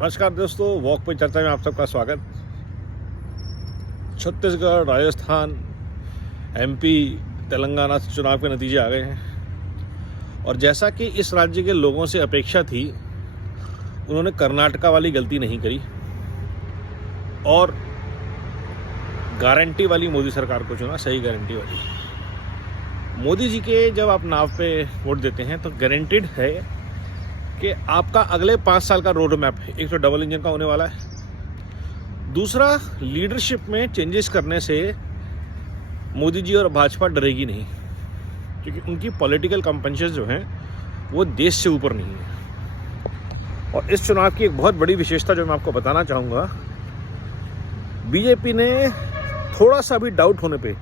नमस्कार दोस्तों, वॉक पे चर्चा में आप सबका स्वागत। छत्तीसगढ़, राजस्थान, एमपी, तेलंगाना से चुनाव के नतीजे आ गए हैं और जैसा कि इस राज्य के लोगों से अपेक्षा थी, उन्होंने कर्नाटका वाली गलती नहीं करी और गारंटी वाली मोदी सरकार को चुना। सही गारंटी वाली मोदी जी के जब आप नाव पे वोट देते हैं तो गारंटीड है कि आपका अगले 5 साल का रोड मैप है। एक तो डबल इंजन का होने वाला है, दूसरा लीडरशिप में चेंजेस करने से मोदी जी और भाजपा डरेगी नहीं, क्योंकि उनकी पॉलिटिकल कंपनशंस जो हैं वो देश से ऊपर नहीं है। और इस चुनाव की एक बहुत बड़ी विशेषता जो मैं आपको बताना चाहूँगा, बीजेपी ने थोड़ा सा भी डाउट होने पे,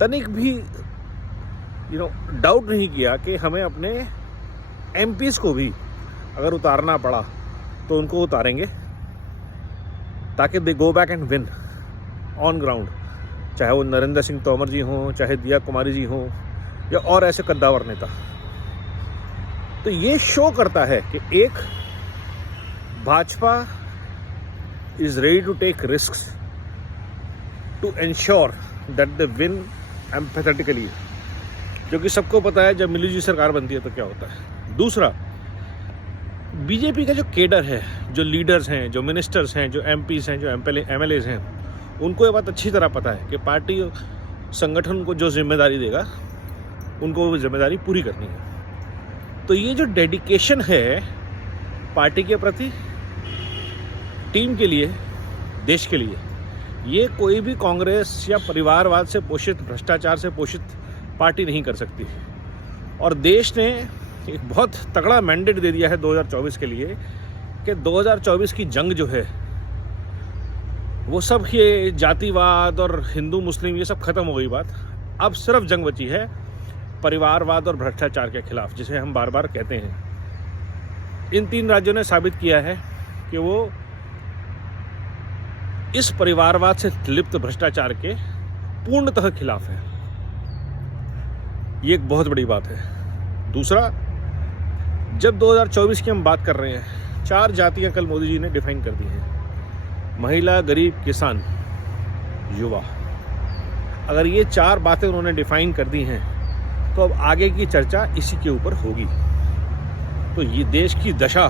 तनिक भी डाउट नहीं किया कि हमें अपने एमपीज़ को भी अगर उतारना पड़ा तो उनको उतारेंगे ताकि they go back and win on ground, चाहे वो नरेंद्र सिंह तोमर जी हों, चाहे दिया कुमारी जी हों या और ऐसे कद्दावर नेता। तो ये शो करता है कि एक Bhajpa is ready to take risks to ensure that they win empathetically, क्योंकि सबको पता है जब मिलीजुली सरकार बनती है तो क्या होता है। दूसरा, बीजेपी का जो केडर है, जो लीडर्स हैं, जो मिनिस्टर्स हैं, जो एमपीज हैं, जो एमएलएज हैं, उनको ये बात अच्छी तरह पता है कि पार्टी संगठन को जो जिम्मेदारी देगा उनको वो जिम्मेदारी पूरी करनी है। तो ये जो डेडिकेशन है पार्टी के प्रति, टीम के लिए, देश के लिए, ये कोई भी कांग्रेस या परिवारवाद से पोषित, भ्रष्टाचार से पोषित पार्टी नहीं कर सकती। और देश ने एक बहुत तगड़ा मैंडेट दे दिया है 2024 के लिए कि 2024 की जंग जो है वो सब, ये जातिवाद और हिंदू मुस्लिम ये सब खत्म हो गई बात। अब सिर्फ जंग बची है परिवारवाद और भ्रष्टाचार के खिलाफ, जिसे हम बार बार कहते हैं। इन 3 राज्यों ने साबित किया है कि वो इस परिवारवाद से लिप्त भ्रष्टाचार के पूर्णतः खिलाफ है। ये एक बहुत बड़ी बात है। दूसरा, जब 2024 की हम बात कर रहे हैं, 4 जातियां कल मोदी जी ने डिफाइन कर दी हैं: महिला, गरीब, किसान, युवा। अगर ये 4 बातें उन्होंने डिफाइन कर दी हैं तो अब आगे की चर्चा इसी के ऊपर होगी। तो ये देश की दशा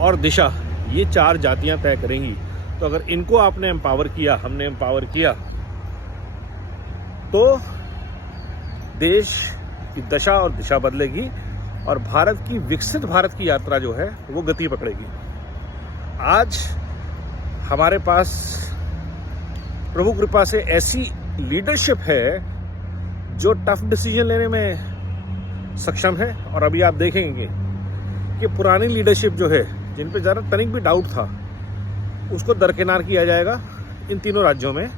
और दिशा ये 4 जातियां तय करेंगी। तो अगर इनको आपने एम्पावर किया, हमने एम्पावर किया, तो देश की दशा और दिशा बदलेगी और भारत की, विकसित भारत की यात्रा जो है वो गति पकड़ेगी। आज हमारे पास प्रभु कृपा से ऐसी लीडरशिप है जो टफ डिसीजन लेने में सक्षम है। और अभी आप देखेंगे कि पुरानी लीडरशिप जो है, जिन पे ज़रा तनिक भी डाउट था, उसको दरकिनार किया जाएगा इन तीनों राज्यों में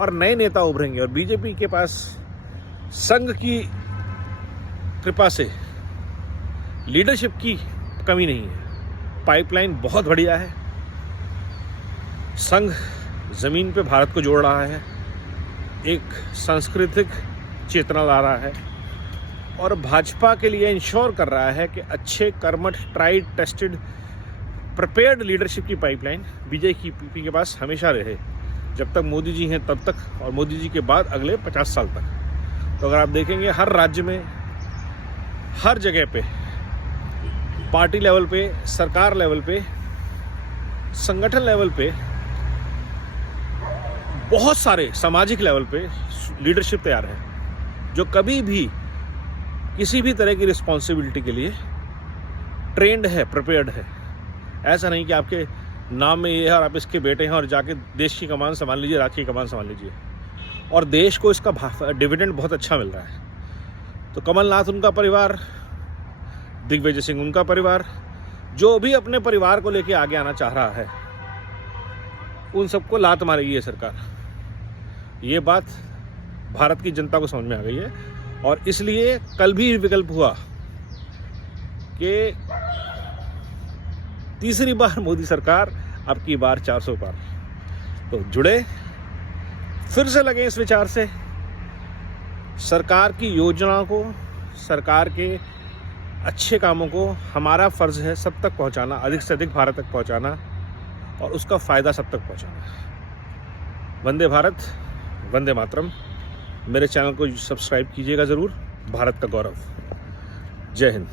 और नए नेता उभरेंगे। और बीजेपी के पास संघ की कृपा से लीडरशिप की कमी नहीं है। पाइपलाइन बहुत बढ़िया है। संघ ज़मीन पे भारत को जोड़ रहा है, एक सांस्कृतिक चेतना ला रहा है और भाजपा के लिए इंश्योर कर रहा है कि अच्छे, कर्मठ, ट्राइड, टेस्टेड, प्रिपेयर्ड लीडरशिप की पाइपलाइन बीजेपी के पास हमेशा रहे, जब तक मोदी जी हैं तब तक, और मोदी जी के बाद अगले 50 साल तक। तो अगर आप देखेंगे, हर राज्य में, हर जगह पे, पार्टी लेवल पे, सरकार लेवल पे, संगठन लेवल पे, बहुत सारे सामाजिक लेवल पे लीडरशिप तैयार है जो कभी भी किसी भी तरह की रिस्पॉन्सिबिलिटी के लिए ट्रेंड है, प्रिपेयर्ड है। ऐसा नहीं कि आपके नाम में ये है और आप इसके बेटे हैं और जाके देश की कमान संभाल लीजिए, राज्य की कमान संभाल लीजिए। और देश को इसका डिविडेंड बहुत अच्छा मिल रहा है। तो कमलनाथ उनका परिवार, दिग्विजय सिंह उनका परिवार, जो भी अपने परिवार को लेके आगे आना चाह रहा है, उन सबको लात मारेगी ये सरकार। ये बात भारत की जनता को समझ में आ गई है और इसलिए कल भी विकल्प हुआ कि तीसरी बार मोदी सरकार, अब की बार 400 पार। तो जुड़े, फिर से लगे इस विचार से, सरकार की योजना को, सरकार के अच्छे कामों को हमारा फ़र्ज़ है सब तक पहुंचाना, अधिक से अधिक भारत तक पहुंचाना और उसका फ़ायदा सब तक पहुंचाना। वंदे भारत, वंदे मातरम। मेरे चैनल को सब्सक्राइब कीजिएगा ज़रूर। भारत का गौरव। जय हिंद।